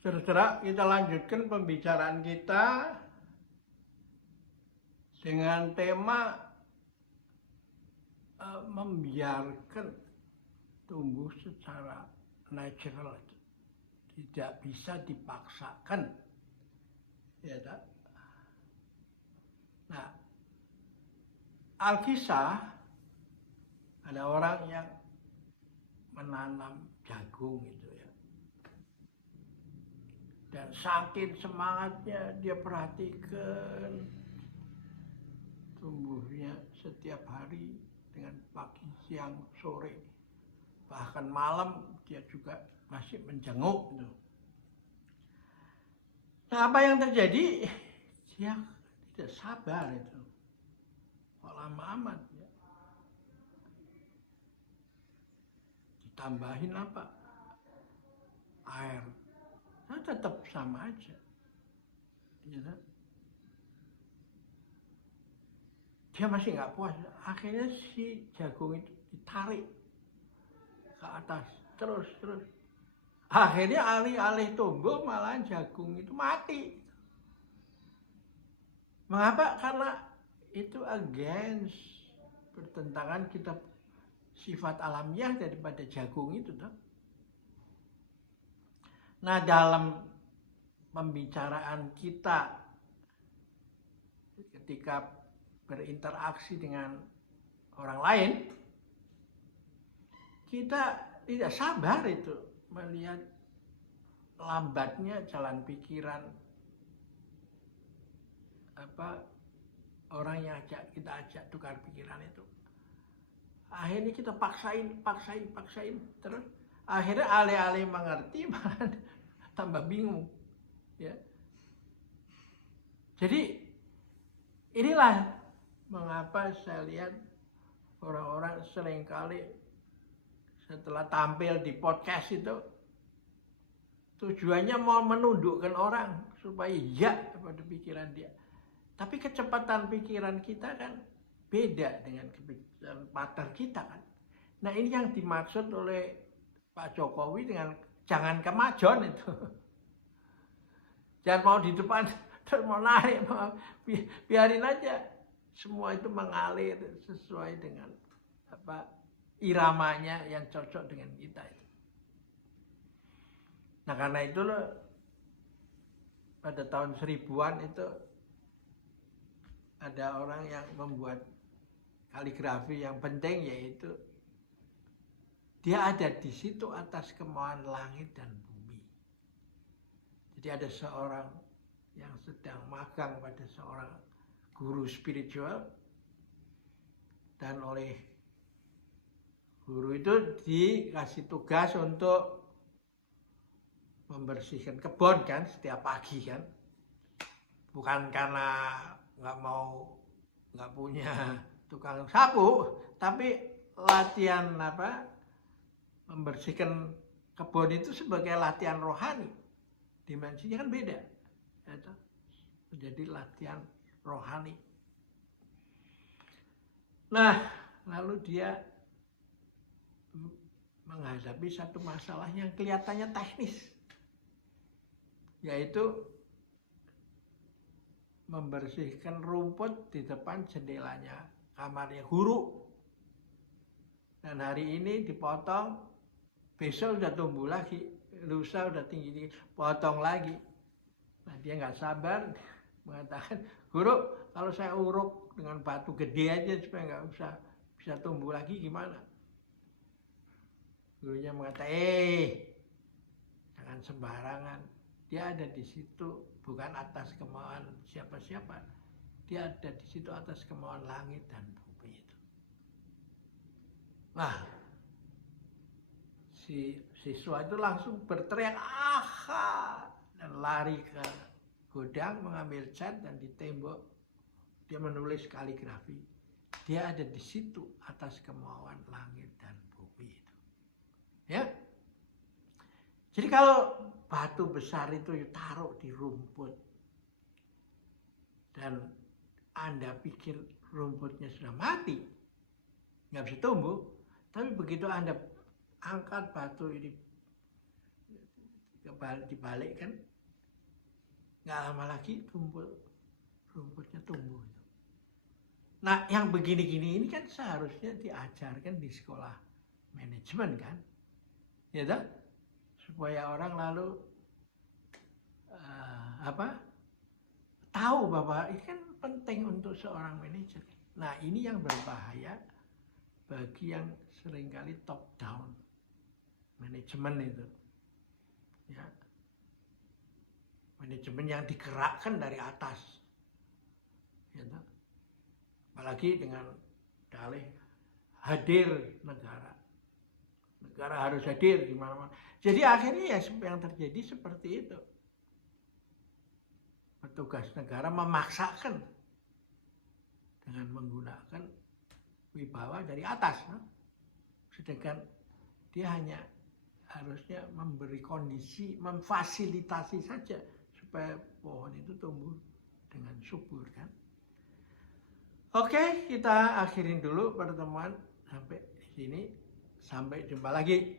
Saudara, kita lanjutkan pembicaraan kita dengan tema membiarkan tumbuh secara natural, tidak bisa dipaksakan, ya tak? Nah, Alkisah ada orang yang menanam jagung itu ya, dan saking semangatnya dia perhatikan tumbuhnya setiap hari dengan pagi, siang, sore, bahkan malam dia juga masih menjenguk gitu. Nah, apa yang terjadi? Dia tidak sabar itu. Kok lama amat ya. Ditambahin apa? Air. Nah, tetap sama aja. Ya, dia masih nggak puas. Akhirnya si jagung itu ditarik ke atas terus. Akhirnya alih-alih tumbuh malah jagung itu mati. Mengapa? Karena itu bertentangan kita sifat alamiah daripada jagung itu. Nah, dalam pembicaraan kita ketika berinteraksi dengan orang lain, kita tidak sabar itu melihat lambatnya jalan pikiran orang yang kita ajak tukar pikiran itu. Akhirnya kita paksain terus. Akhirnya alih-alih mengerti malah tambah bingung. Ya. Jadi inilah mengapa saya lihat orang-orang seringkali setelah tampil di podcast itu tujuannya mau menundukkan orang supaya ya pada pikiran dia. Tapi kecepatan pikiran kita kan beda dengan kecepatan kita kan. Nah, ini yang dimaksud oleh Pak Jokowi dengan jangan kemajon itu. Jangan mau di depan terus mau naik, biarin aja semua itu mengalir sesuai dengan iramanya yang cocok dengan kita itu. Nah, karena itu loh, pada tahun 1000-an itu ada orang yang membuat kaligrafi yang penting, yaitu dia ada di situ atas kemauan langit dan bumi. Jadi ada seorang yang sedang magang pada seorang guru spiritual, dan oleh guru itu dikasih tugas untuk membersihkan kebun kan setiap pagi kan. Bukan karena nggak punya tukang sapu, tapi latihan membersihkan kebun itu sebagai latihan rohani. Dimensinya kan beda. Jadi latihan rohani. Nah, lalu dia menghadapi satu masalah yang kelihatannya teknis, yaitu membersihkan rumput di depan jendelanya kamarnya guru. Dan hari ini dipotong, besok udah tumbuh lagi, lusa udah tinggi, potong lagi. Nah, dia nggak sabar, mengatakan, guru, kalau saya uruk dengan batu gede aja supaya nggak usah bisa tumbuh lagi, gimana? Gurunya mengatakan, jangan sembarangan. Dia ada di situ bukan atas kemauan siapa-siapa. Dia ada di situ atas kemauan langit dan bumi itu. Nah, si siswa itu langsung berteriak, aha, dan lari ke gudang mengambil cat, dan di tembok dia menulis kaligrafi. Dia ada di situ atas kemauan langit dan bumi itu. Ya. Jadi kalau batu besar itu taruh di rumput dan Anda pikir rumputnya sudah mati, nggak bisa tumbuh, tapi begitu Anda angkat batu ini dibalik kan, nggak lama lagi rumputnya tumbuh. Nah, yang begini-gini ini kan seharusnya diajarkan di sekolah manajemen kan, ya toh? Supaya orang lalu tahu bahwa ini kan penting untuk seorang manajer. Nah, ini yang berbahaya bagi yang seringkali top down manajemen itu, ya, manajemen yang digerakkan dari atas, ya toh? Apalagi dengan dalih hadir negara harus hadir di mana-mana. Jadi akhirnya ya yang terjadi seperti itu. Petugas negara memaksakan dengan menggunakan wibawa dari atas, sedangkan dia hanya harusnya memberi kondisi, memfasilitasi saja supaya pohon itu tumbuh dengan subur kan. Oke, kita akhirin dulu pertemuan sampai di sini. Sampai jumpa lagi.